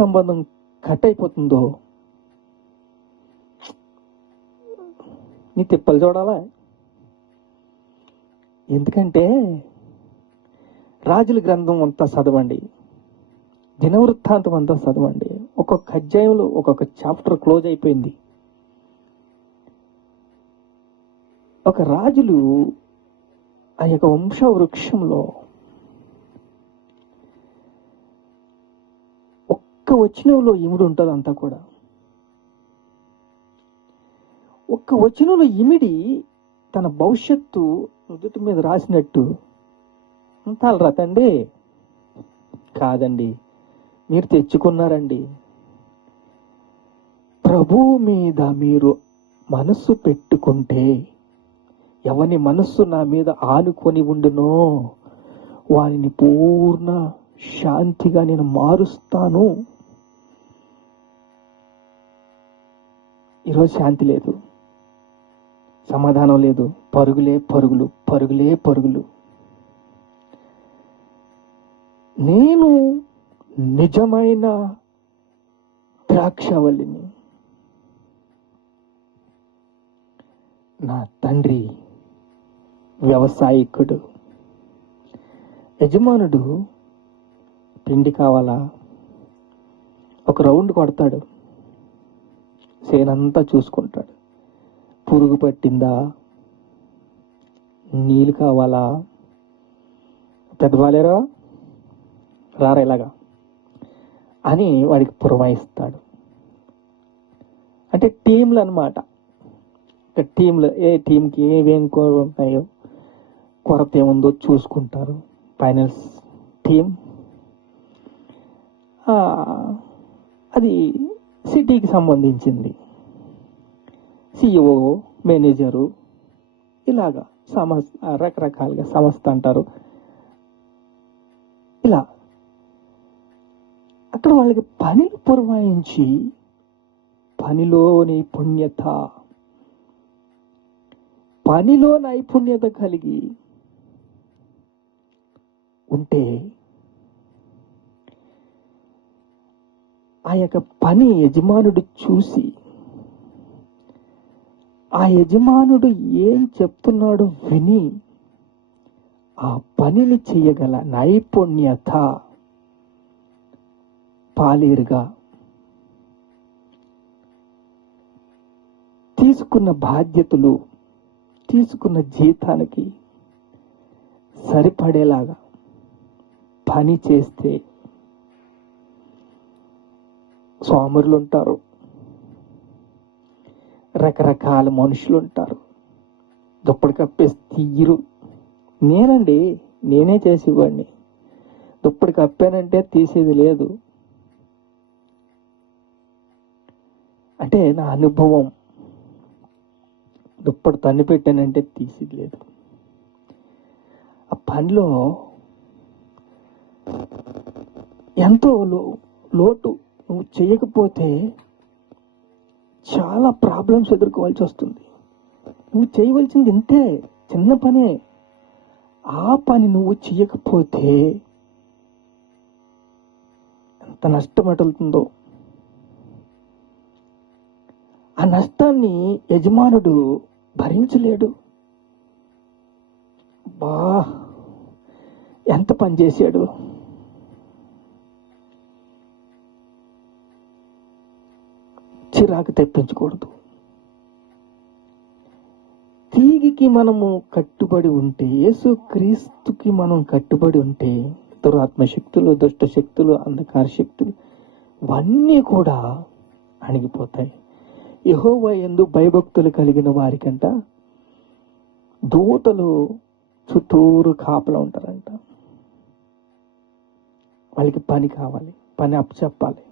సంబంధం కట్ అయిపోతుందో నీ తిప్పలు చూడాలా. ఎందుకంటే రాజుల గ్రంథం అంతా చదవండి, దినవృత్తాంతం అంతా చదవండి. ఒక్కొక్క అధ్యాయంలో ఒక్కొక్క చాప్టర్ క్లోజ్ అయిపోయింది. ఒక రాజులు ఆ యొక్క వంశ వృక్షంలో ఒక్క వచనంలో ఇమిడి ఉంటుంది అంతా కూడా. ఒక్క వచనంలో ఇమిడి తన భవిష్యత్తు నుదుటి మీద రాసినట్టు అంటారా తండ్రి? కాదండి, మీరు తెచ్చుకున్నారండి. ప్రభువు మీద మీరు మనస్సు పెట్టుకుంటే, ఎవని మనస్సు నా మీద ఆనుకొని ఉండునో వానిని పూర్ణ శాంతిగా నేను మారుస్తాను. ఈరోజు శాంతి లేదు, సమాధానం లేదు, పరుగులే పరుగులు, పరుగులే పరుగులు. నేను నిజమైన ద్రాక్షవల్లిని, నా తండ్రి వ్యవసాయకుడు. యజమానుడు పిండి కావాలా, ఒక రౌండ్ కొడతాడు, సేనంతా చూసుకుంటాడు. పురుగు పట్టిందా, నీళ్ళు కావాలా, పెద్దవాళ్ళేరా రారా ఇలాగా అని వాడికి పురమాయిస్తాడు. అంటే టీంలు అనమాట. టీంలు ఏ టీంకి ఏమేం ఉన్నాయో, కొరత ఏముందో చూసుకుంటారు. ఫైనల్స్ టీం అది సిటీకి సంబంధించింది. సిఇఓ, మేనేజరు, ఇలాగా రకరకాలుగా సంస్థ అంటారు. ఇలా అక్కడ వాళ్ళకి పనిని పురమాయించి, పనిలో నైపుణ్యత కలిగి ఉంటే ఆ యొక్క పని యజమానుడు చూసి, ఆ యజమానుడు ఏం చెప్తున్నాడో విని ఆ పనిని చేయగల నైపుణ్యత పాలేరుగా తీసుకున్న బాధ్యతలు, తీసుకున్న జీతానికి సరిపడేలాగా పని చేస్తే సోమరులు ఉంటారు, రకరకాల మనుషులు ఉంటారు, దుప్పటి కప్పేసి తీయరు. నేనే చేసేవాడిని. దుప్పటి కప్పానంటే తీసేది లేదు. అంటే నా అనుభవం. దుప్పటి తన్ను పెట్టానంటే తీసేది లేదు. ఆ పనిలో ఎంతో లోటు. నువ్వు చేయకపోతే చాలా ప్రాబ్లమ్స్ ఎదుర్కోవాల్సి వస్తుంది. నువ్వు చేయవలసింది ఇంతే, చిన్న పనే. ఆ పని నువ్వు చేయకపోతే ఎంత నష్టం అటుతుందో. ఆ నష్టాన్ని యజమానుడు భరించలేడు. ఎంత పని చేశాడు, చిరాకు తెప్పించకూడదు. తీగికి మనము కట్టుబడి ఉంటే, యేసు క్రీస్తుకి మనం కట్టుబడి ఉంటే, దురాత్మ శక్తులు, దుష్ట శక్తులు, అంధకార శక్తులు ఇవన్నీ కూడా అణిగిపోతాయి. యెహోవా యందు భయభక్తులు కలిగిన వారికంట దూతలు చుట్టూరు కాపలా ఉంటారంట. వాళ్ళకి పని కావాలి, పని అప్పచెప్పాలి.